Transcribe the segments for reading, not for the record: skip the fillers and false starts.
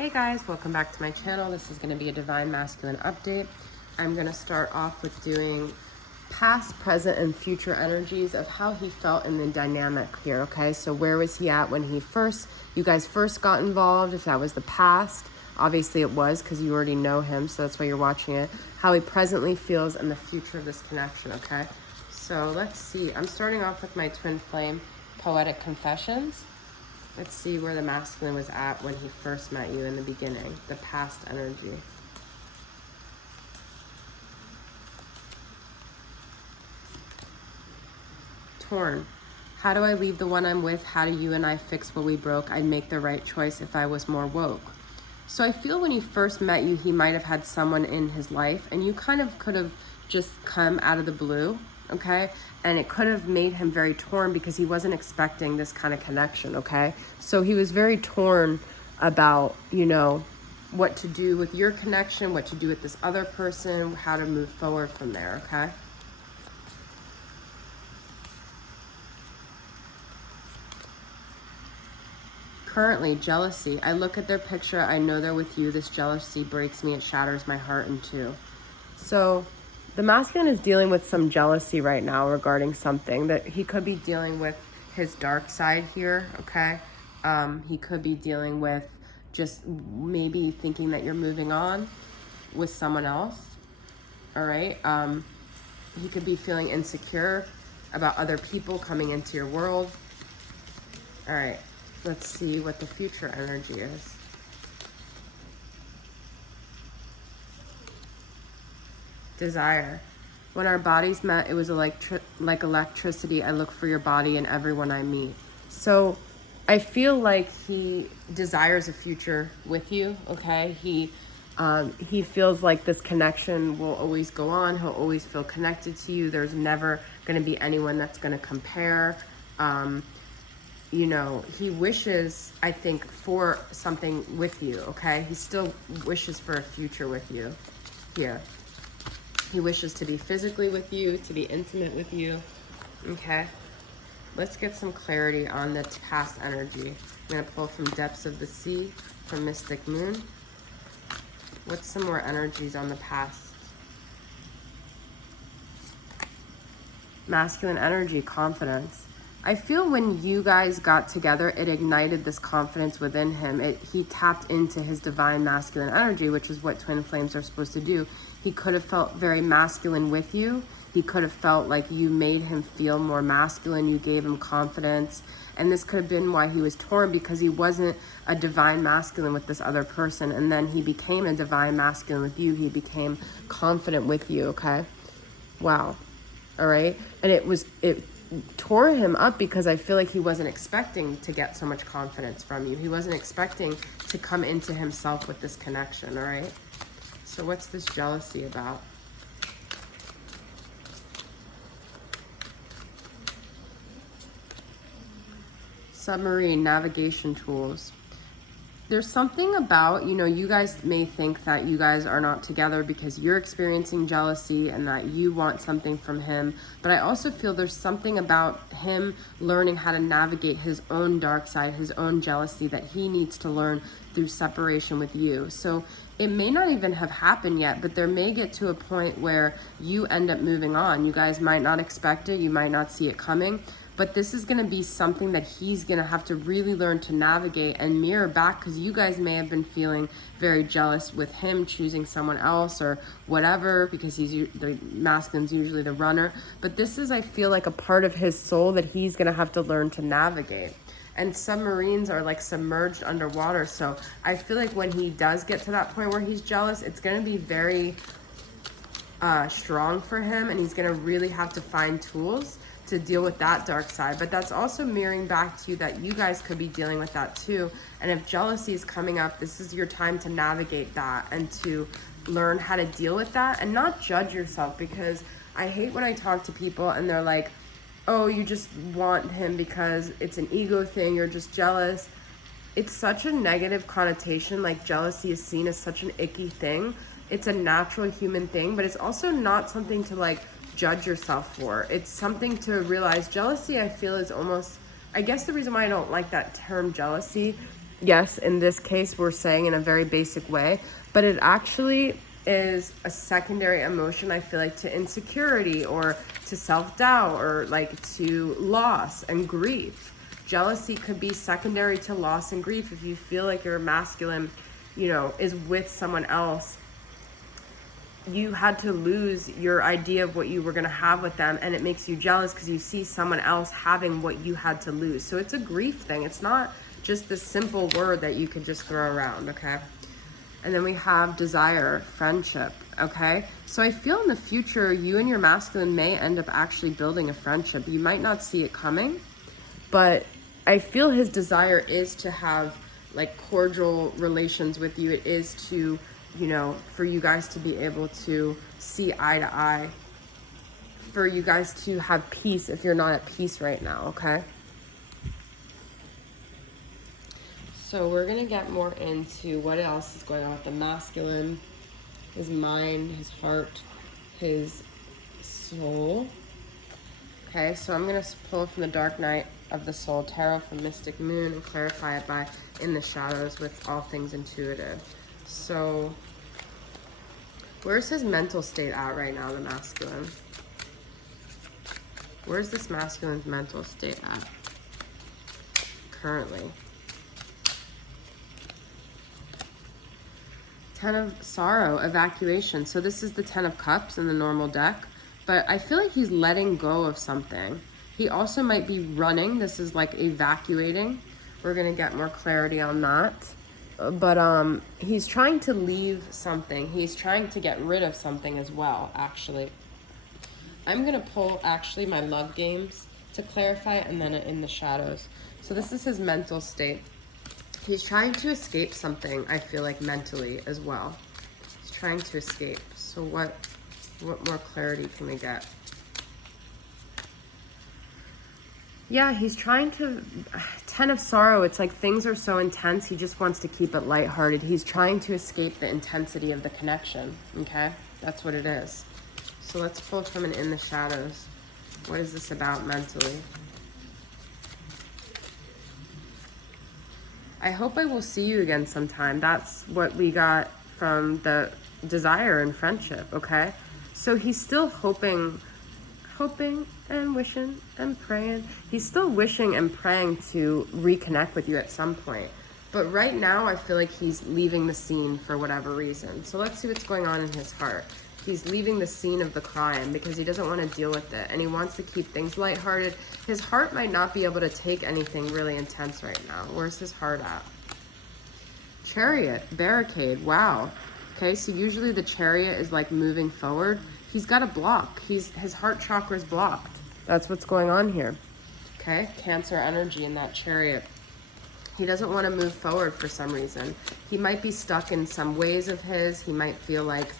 Hey guys, welcome back to my channel. This is going to be a Divine Masculine update. I'm going to start off with doing past, present, and future energies of how he felt in the dynamic here, okay? So where was he at when you guys first got involved? If that was the past, obviously it was because you already know him, so that's why you're watching it. How he presently feels and the future of this connection, okay? So let's see. I'm starting off with my twin flame poetic confessions. Let's see where the masculine was at when he first met you in the beginning, the past energy. Torn. How do I leave the one I'm with? How do you and I fix what we broke? I'd make the right choice if I was more woke. So I feel when he first met you, he might have had someone in his life and you kind of could have just come out of the blue, okay? And it could have made him very torn because he wasn't expecting this kind of connection, okay? So he was very torn about, what to do with your connection, what to do with this other person, how to move forward from there, okay? Currently, jealousy. I look at their picture, I know they're with you. This jealousy breaks me, it shatters my heart in two. So the masculine is dealing with some jealousy right now regarding something that he could be dealing with his dark side here, okay? He could be dealing with just maybe thinking that you're moving on with someone else, all right? He could be feeling insecure about other people coming into your world. All right, let's see what the future energy is. Desire. When our bodies met, it was like electricity. I look for your body in everyone I meet. So I feel like he desires a future with you, okay? He feels like this connection will always go on. He'll always feel connected to you. There's never going to be anyone that's going to compare. He wishes, I think, for something with you, okay? He still wishes for a future with you here. He wishes to be physically with you, to be intimate with you, okay? Let's get some clarity on the past energy. I'm gonna pull from Depths of the Sea, from Mystic Moon. What's some more energies on the past? Masculine energy, confidence. I feel when you guys got together, it ignited this confidence within him. He tapped into his divine masculine energy, which is what twin flames are supposed to do. He could have felt very masculine with you. He could have felt like you made him feel more masculine. You gave him confidence. And this could have been why he was torn, because he wasn't a divine masculine with this other person. And then he became a divine masculine with you. He became confident with you, okay? Wow. All right. And it tore him up because I feel like he wasn't expecting to get so much confidence from you. He wasn't expecting to come into himself with this connection, all right? So what's this jealousy about? Submarine navigation tools. There's something about, you guys may think that you guys are not together because you're experiencing jealousy and that you want something from him. But I also feel there's something about him learning how to navigate his own dark side, his own jealousy that he needs to learn through separation with you. So it may not even have happened yet, but there may get to a point where you end up moving on. You guys might not expect it. You might not see it coming. But this is going to be something that he's going to have to really learn to navigate and mirror back, because you guys may have been feeling very jealous with him choosing someone else or whatever, because the masculine's usually the runner. But this is, I feel like, a part of his soul that he's going to have to learn to navigate. And submarines are like submerged underwater. So I feel like when he does get to that point where he's jealous, it's going to be very strong for him. And he's going to really have to find tools to deal with that dark side. But that's also mirroring back to you that you guys could be dealing with that too. And if jealousy is coming up, this is your time to navigate that and to learn how to deal with that and not judge yourself. Because I hate when I talk to people and they're like, oh, you just want him because it's an ego thing, you're just jealous. It's such a negative connotation. Like, jealousy is seen as such an icky thing. It's a natural human thing, but it's also not something to like judge yourself for. It's something to realize. Jealousy, I feel, is almost, I guess the reason why I don't like that term jealousy yes, in this case, we're saying in a very basic way, but it actually is a secondary emotion, I feel like, to insecurity or to self-doubt or like to loss and grief. Jealousy could be secondary to loss and grief. If you feel like your masculine, you know, is with someone else, you had to lose your idea of what you were going to have with them, and it makes you jealous because you see someone else having what you had to lose. So it's a grief thing. It's not just this simple word that you could just throw around, okay? And then we have desire, friendship, okay? So I feel in the future, you and your masculine may end up actually building a friendship. You might not see it coming, but I feel his desire is to have like cordial relations with you. It is to, you know, for you guys to be able to see eye to eye, for you guys to have peace if you're not at peace right now, okay? So we're gonna get more into what else is going on with the masculine, his mind, his heart, his soul. Okay, so I'm gonna pull from the Dark Night of the Soul Tarot from Mystic Moon and clarify it by In the Shadows with All Things Intuitive. So where's his mental state at right now, the masculine? Where's this masculine's mental state at currently? Ten of Sorrow, evacuation. So this is the Ten of Cups in the normal deck, but I feel like he's letting go of something. He also might be running. This is like evacuating. We're gonna get more clarity on that. But he's trying to leave something. He's trying to get rid of something as well, actually. I'm gonna pull actually my love games to clarify, and then In the Shadows. So this is his mental state. He's trying to escape something, I feel like, mentally as well. He's trying to escape. So what more clarity can we get? Yeah, he's trying to... Ten of Sorrow, it's like things are so intense, he just wants to keep it lighthearted. He's trying to escape the intensity of the connection, okay? That's what it is. So let's pull from an In the Shadows. What is this about mentally? I hope I will see you again sometime. That's what we got from the desire and friendship, okay? So he's still hoping and wishing and praying. He's still wishing and praying to reconnect with you at some point. But right now, I feel like he's leaving the scene for whatever reason. So let's see what's going on in his heart. He's leaving the scene of the crime because he doesn't want to deal with it, and he wants to keep things lighthearted. His heart might not be able to take anything really intense right now. Where's his heart at? Chariot, barricade, wow. Okay, so usually the Chariot is like moving forward. He's got a block. His heart chakra is blocked. That's what's going on here. Okay, Cancer energy in that Chariot. He doesn't want to move forward for some reason. He might be stuck in some ways of his. He might feel like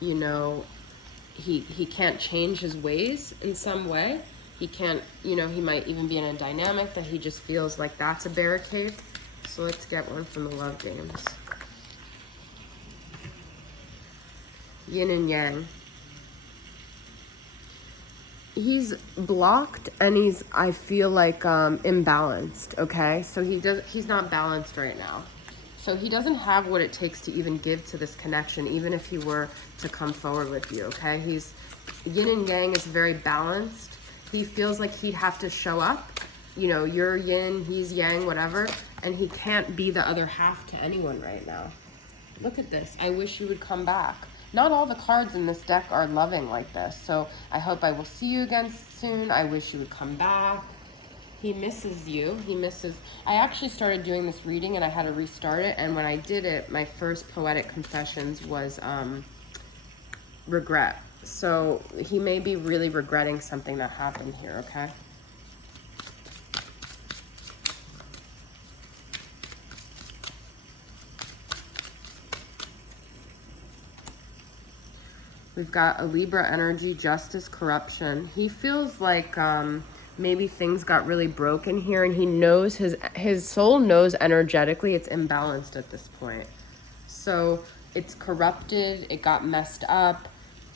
you know, he can't change his ways in some way. He can't, you know, he might even be in a dynamic that he just feels like that's a barricade. So let's get one from the love games. Yin and Yang. He's blocked and he's, I feel like, imbalanced, okay? So he's not balanced right now. So he doesn't have what it takes to even give to this connection, even if he were to come forward with you, okay? He's, Yin and Yang is very balanced. He feels like he'd have to show up, you know, you're yin, he's yang, whatever, and he can't be the other half to anyone right now. Look at this. I wish you would come back. Not all the cards in this deck are loving like this, so I hope I will see you again soon. I wish you would come back. He misses you. He misses... I actually started doing this reading and I had to restart it, and when I did it, my first poetic confessions was regret. So he may be really regretting something that happened here, okay? We've got a Libra energy, justice, corruption. He feels like maybe things got really broken here, and he knows, his soul knows energetically it's imbalanced at this point. So it's corrupted, it got messed up.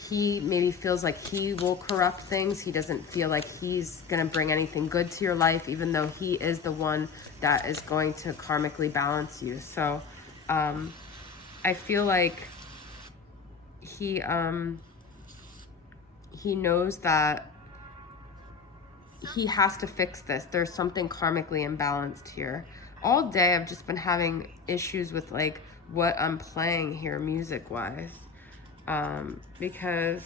he maybe feels like he will corrupt things. He doesn't feel like he's going to bring anything good to your life, even though he is the one that is going to karmically balance you. So I feel like he knows that he has to fix this. There's something karmically imbalanced here. All day I've just been having issues with like what I'm playing here music wise, because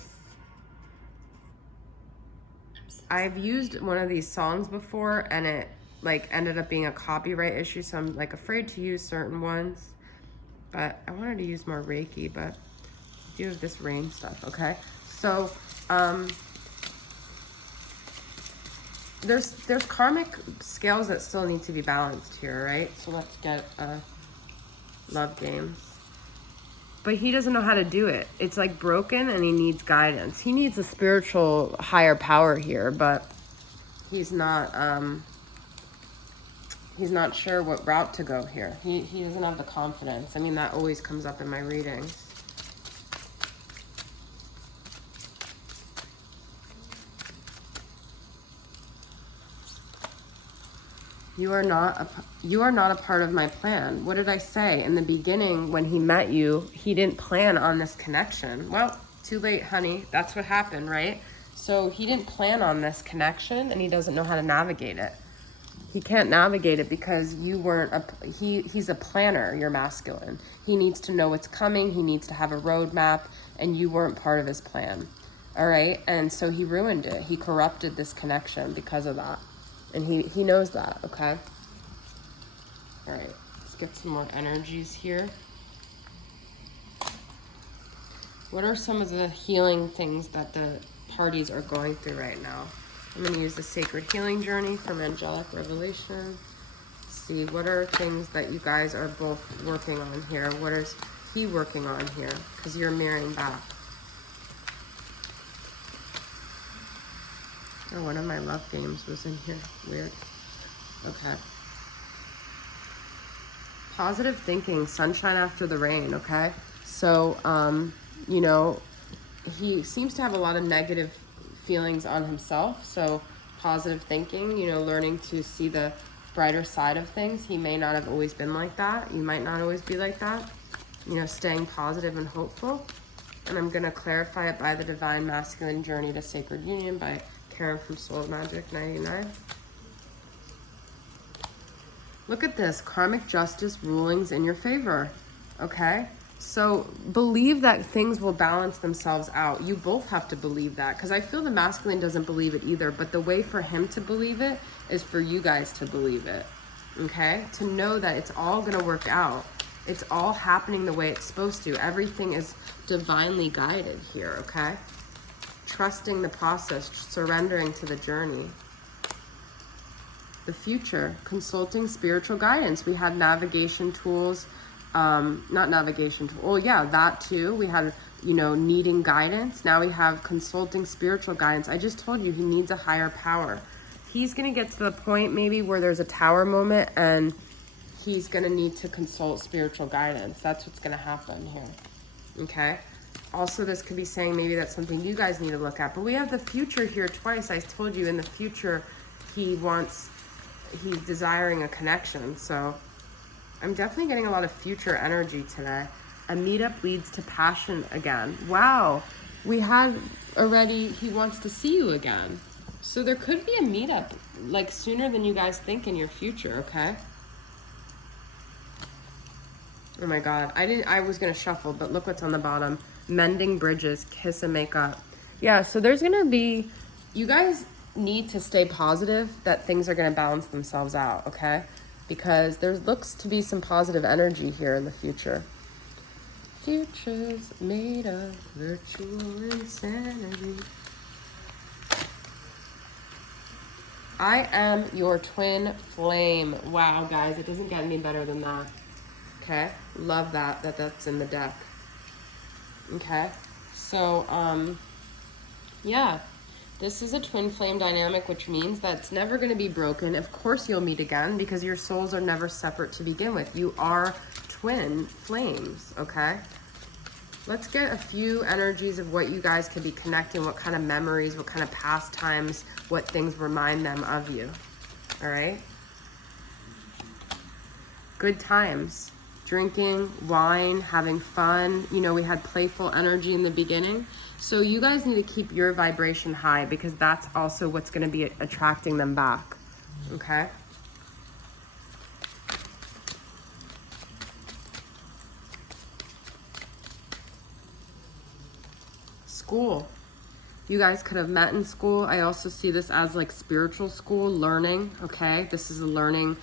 I've used one of these songs before and it like ended up being a copyright issue, so I'm like afraid to use certain ones. But I wanted to use more Reiki, but I do have this rain stuff. Okay, so there's karmic scales that still need to be balanced here, right? So let's get love games. But he doesn't know how to do it. It's like broken and he needs guidance. He needs a spiritual higher power here, but he's not sure what route to go here. He doesn't have the confidence. I mean, that always comes up in my readings. You are not a part of my plan. What did I say? In the beginning, when he met you, he didn't plan on this connection. Well, too late, honey. That's what happened, right? So he didn't plan on this connection and he doesn't know how to navigate it. He can't navigate it because you weren't he's a planner, you're masculine. He needs to know what's coming. He needs to have a roadmap and you weren't part of his plan. All right? And so he ruined it. He corrupted this connection because of that. And he knows that, okay? All right, let's get some more energies here. What are some of the healing things that the parties are going through right now? I'm going to use the Sacred Healing Journey from Angelic Revelation. See, what are things that you guys are both working on here? What is he working on here? Because you're mirroring back. Oh, one of my love games was in here. Weird. Okay. Positive thinking, sunshine after the rain, okay? So, you know, he seems to have a lot of negative feelings on himself. So, positive thinking, you know, learning to see the brighter side of things. He may not have always been like that. You might not always be like that. You know, staying positive and hopeful. And I'm going to clarify it by the Divine Masculine Journey to Sacred Union by Karen from Soul Magic 99. Look at this, karmic justice rulings in your favor, okay? So believe that things will balance themselves out. You both have to believe that, because I feel the masculine doesn't believe it either, but the way for him to believe it is for you guys to believe it, okay? To know that it's all gonna work out. It's all happening the way it's supposed to. Everything is divinely guided here, okay? Trusting the process, surrendering to the journey. The future, consulting spiritual guidance. We had navigation tools, not navigation tool. Oh yeah, that too. We had, you know, needing guidance. Now we have consulting spiritual guidance. I just told you he needs a higher power. He's going to get to the point maybe where there's a tower moment and he's going to need to consult spiritual guidance. That's what's going to happen here. Okay? Also, this could be saying maybe that's something you guys need to look at. But we have the future here twice. I told you in the future he's desiring a connection. So I'm definitely getting a lot of future energy today. A meetup leads to passion again. Wow. We had already, he wants to see you again. So there could be a meetup like sooner than you guys think in your future, okay? Oh my God. I was going to shuffle, but look what's on the bottom. Mending bridges, kiss and make up. Yeah, so there's going to be, you guys need to stay positive that things are going to balance themselves out, okay? Because there looks to be some positive energy here in the future. Futures made of virtual insanity. I am your twin flame. Wow, guys, it doesn't get any better than that. Okay, love that's in the deck. Okay, so yeah, this is a twin flame dynamic, which means that it's never going to be broken. Of course you'll meet again because your souls are never separate to begin with. You are twin flames, okay? Let's get a few energies of what you guys could be connecting, what kind of memories, what kind of pastimes, what things remind them of you. All right? Good times. Drinking, wine, having fun. You know, we had playful energy in the beginning. So you guys need to keep your vibration high because that's also what's going to be attracting them back. Okay? School. You guys could have met in school. I also see this as like spiritual school, learning, okay? This is a learning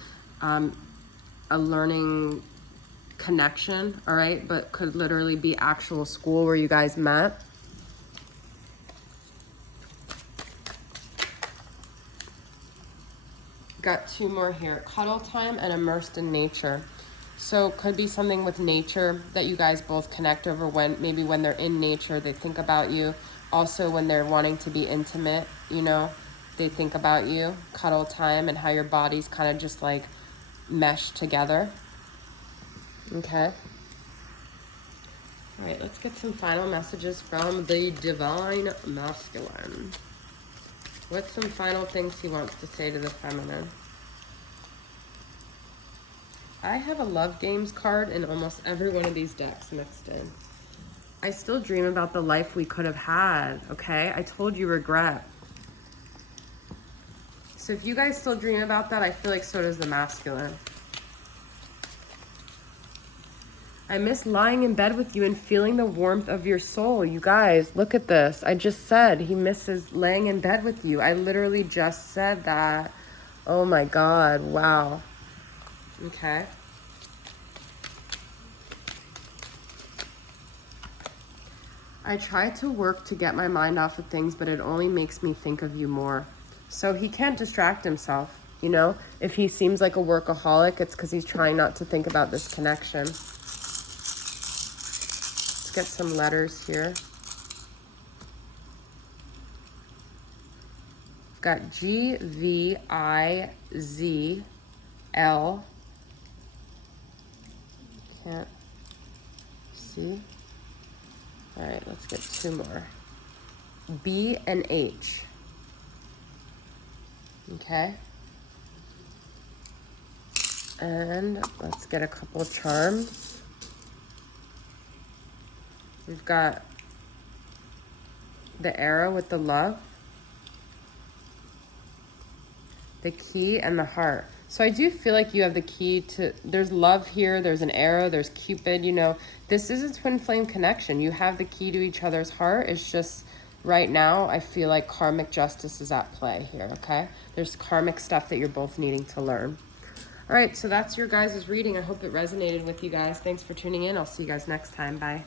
connection, all right? But could literally be actual school where you guys met. Got two more here. Cuddle time and immersed in nature. So could be something with nature that you guys both connect over when, maybe when they're in nature, they think about you. Also when they're wanting to be intimate, you know, they think about you. Cuddle time and how your bodies kind of just like mesh together. Okay. All right, let's get some final messages from the Divine Masculine. What's some final things he wants to say to the feminine? I have a love games card in almost every one of these decks mixed in. I still dream about the life we could have had, okay? I told you regret. So if you guys still dream about that, I feel like so does the masculine. I miss lying in bed with you and feeling the warmth of your soul. You guys, look at this. I just said he misses laying in bed with you. I literally just said that. Oh my God, wow. Okay. I try to work to get my mind off of things, but it only makes me think of you more. So he can't distract himself, you know? If he seems like a workaholic, it's because he's trying not to think about this connection. Let's get some letters here. Got G, V, I, Z, L. Can't see. All right, let's get two more. B and H. Okay. And let's get a couple of charms. We've got the arrow with the love, the key, and the heart. So I do feel like you have the key to, there's love here, there's an arrow, there's Cupid, you know. This is a twin flame connection. You have the key to each other's heart. It's just right now, I feel like karmic justice is at play here, okay? There's karmic stuff that you're both needing to learn. All right, so that's your guys' reading. I hope it resonated with you guys. Thanks for tuning in. I'll see you guys next time. Bye.